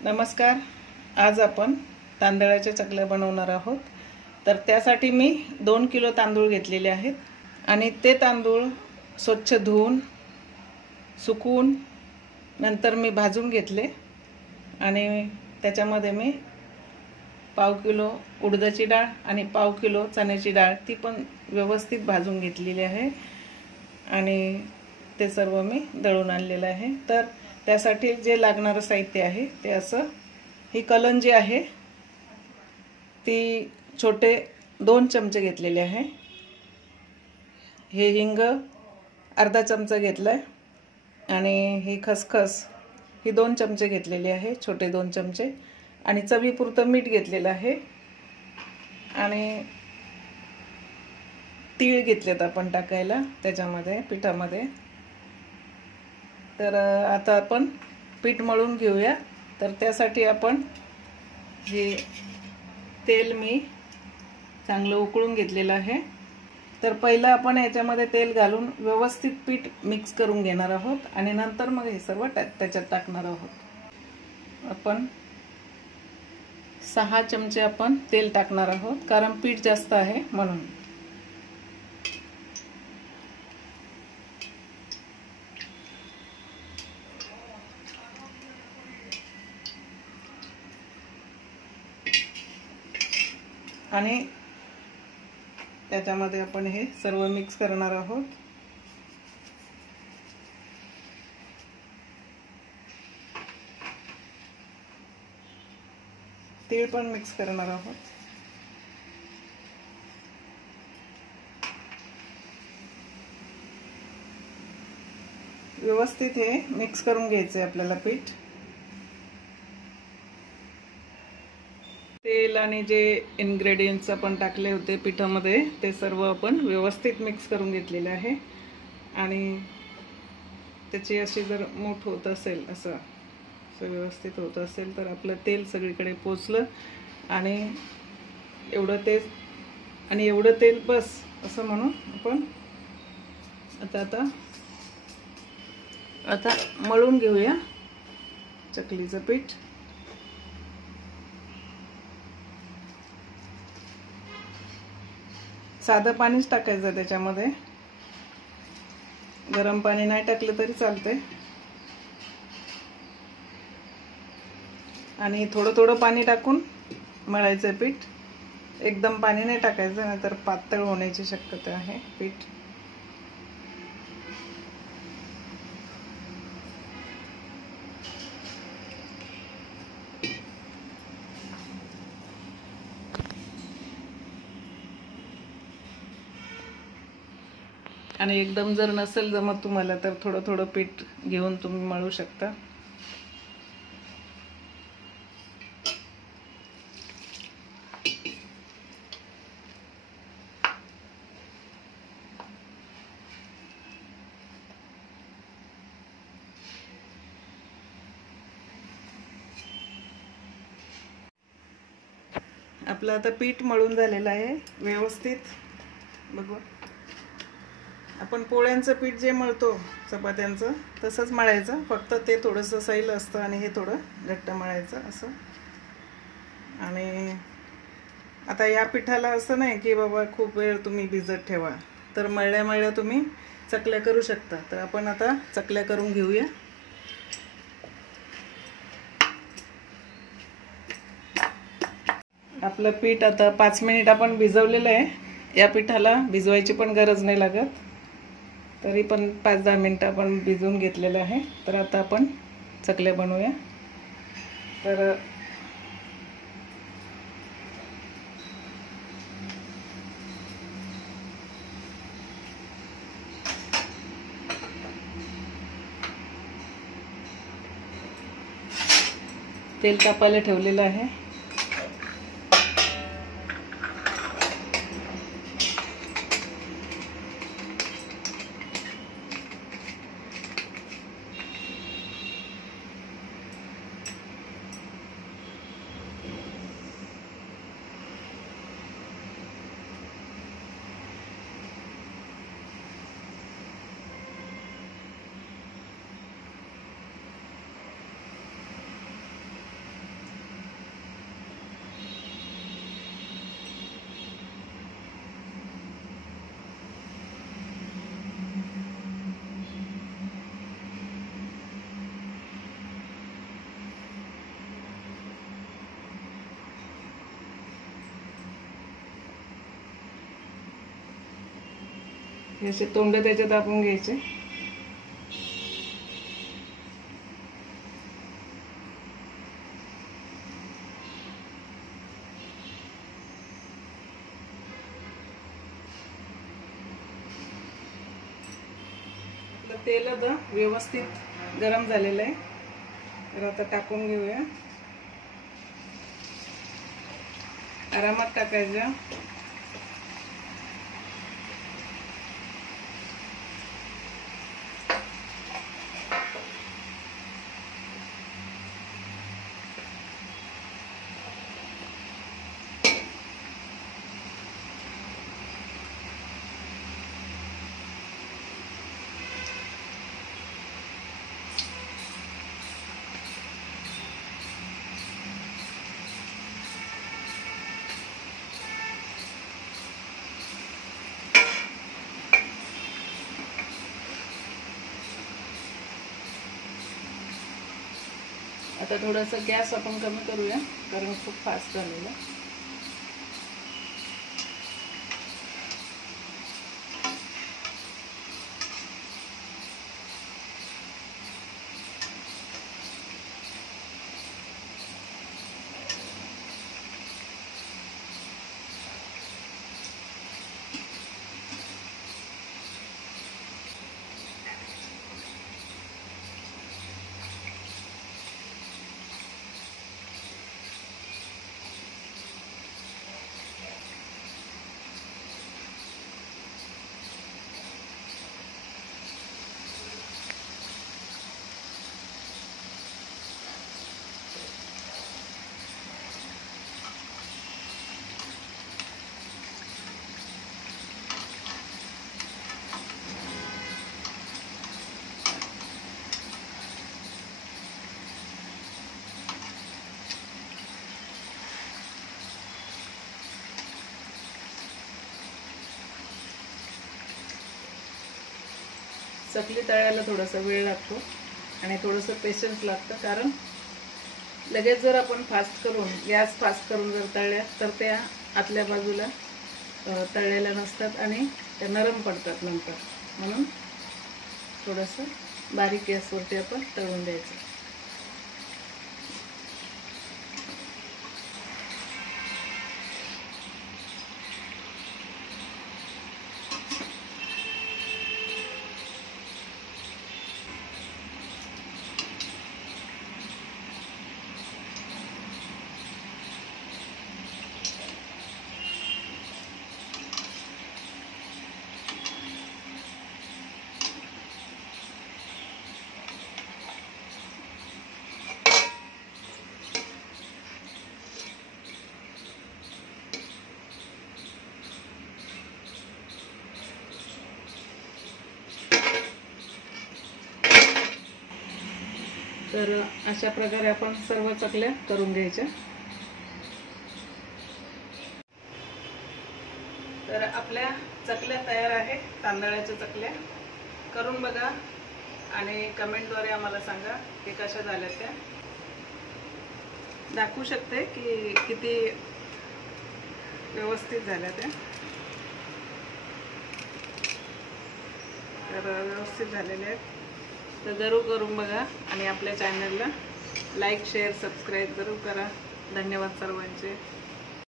नमस्कार. आज आपण तांदळाच्या चकल्या बनवणार आहोत. तर त्यासाठी मी 2 किलो तांदूळ घेतलेले आहेत आणि ते तांदूळ स्वच्छ धुवून सुकवून नंतर मी भाजून घेतले आणि त्याच्यामध्ये मी पाव किलो उडदाची डाळ आणि पाव किलो चण्याची डाळ ती पण व्यवस्थित भाजून घेतलेली आहे आणि ते सर्व मी दळून आणलेलं आहे. तर त्यासाठी जे लागणारे साहित्य आहे ते असं, ही कलंजी आहे ती छोटे 2 चमचे घेतलेले आहे. हे हिंग अर्धा चमचा घेतलाय आणि ही खसखस ही 2 चमचे घेतलेली आहे, छोटे 2 चमचे, आणि चवीपुरतं मीठ घेतलेलं आहे आणि तीळ घेतलेत आपण टाकायला त्याच्यामध्ये पिठामध्ये. तर आता आपण पीठ मळून घेऊया. तर त्यासाठी आपण हे तेल मी चांगलं उकळून घेतलेलं आहे. तर पहिलं आपण याच्यामध्ये तेल घालून व्यवस्थित पीठ मिक्स करून घेणार आहोत आणि नंतर मग हे सर्व त्याच्यात टाकणार आहोत. आपण 6 चमचे आपण तेल टाकणार आहोत, कारण पीठ जास्त आहे म्हणून. आणि त्याच्यामध्ये आपण हे सर्व मिक्स करणार आहोत. तीळ पण मिक्स करणार आहोत. व्यवस्थित हे मिक्स करून घ्यायचे आपल्याला पीठ. तेल आणि जे इन्ग्रेडियंट्स आपण टाकले होते पिठामध्ये ते सर्व आपण व्यवस्थित मिक्स करून घेतलेले आहे आणि त्याची अशी जर मूठ होत असेल, असं व्यवस्थित होत असेल तर आपलं तेल सगळीकडे पोचलं आणि एवढं तेल बस असं म्हणून आपण आता मळून घेऊया चकलीचं पीठ. साधं पाणीच टाकायचं त्याच्यामध्ये, गरम पाणी नाही टाकलं तरी चालतंय. आणि थोडं थोडं पाणी टाकून मळायचं पीठ. एकदम पाणी नाही टाकायचं, नाहीतर पातळ होण्याची शक्यता आहे पीठ. आणि एकदम जर नसेल जमत तुम्हाला तर थोडं थोडं पीठ घेऊन तुम्ही मळू शकता. आपलं आता पीठ मळून झालेलं आहे व्यवस्थित. बघू, आपण पोळ्यांचं पीठ जे मळतो चपात्यांचं तसंच मळायचं, फक्त ते थोडंसं सैल असतं आणि हे थोडं घट्ट मळायचं असं. आणि आता या पिठाला असं नाही की बाबा खूप वेळ तुम्ही भिजत ठेवा, तर मळल्या तुम्ही चकल्या करू शकता. तर आपण आता चकल्या करून घेऊया. आपलं पीठ आता 5 मिनिट आपण भिजवलेलं आहे. या पिठाला भिजवायची पण गरज नाही लागत, तरी पण 5-10 मिनिटं आपण भिजवून घेतलेलं आहे. तर आता आपण चकल्या बनवूया. तर तेल तापायला ठेवलेलं आहे. हे असे तोंड त्याच्यात आपण घ्यायचे. आपलं तेल आता व्यवस्थित गरम झालेलं आहे, तर आता टाकून घेऊया. आरामात टाकायचं. आता थोडासा गॅस आपण कमी करूया, कारण खूप फास्ट झालेला. चकली तळायला थोडासा वेळ लागतो आणि थोडंसं पेशन्स लागतं, कारण लगेच जर आपण फास्ट करून गॅस फास्ट करून जर तळल्या तर त्या आतल्या बाजूला तळलेल्या नसतात आणि त्या नरम पडतात नंतर. म्हणून थोडंसं बारीक गॅसवरती आपण तळून द्यायचं. तर अशा प्रकारे आपण सर्व चकल्या करून घ्यायच्या. तर आपल्या चकल्या तयार आहेत, तांदळाच्या चकल्या. करून बघा आणि कमेंटद्वारे आम्हाला सांगा की कशा झाल्या. त्या दाखवू शकते की किती व्यवस्थित झाल्या त्या. तर व्यवस्थित झालेल्या आहेत. तर जरूर करून बघा आणि आपल्या चॅनलला लाईक शेअर सबस्क्राईब जरूर करा. धन्यवाद सर्वांचे.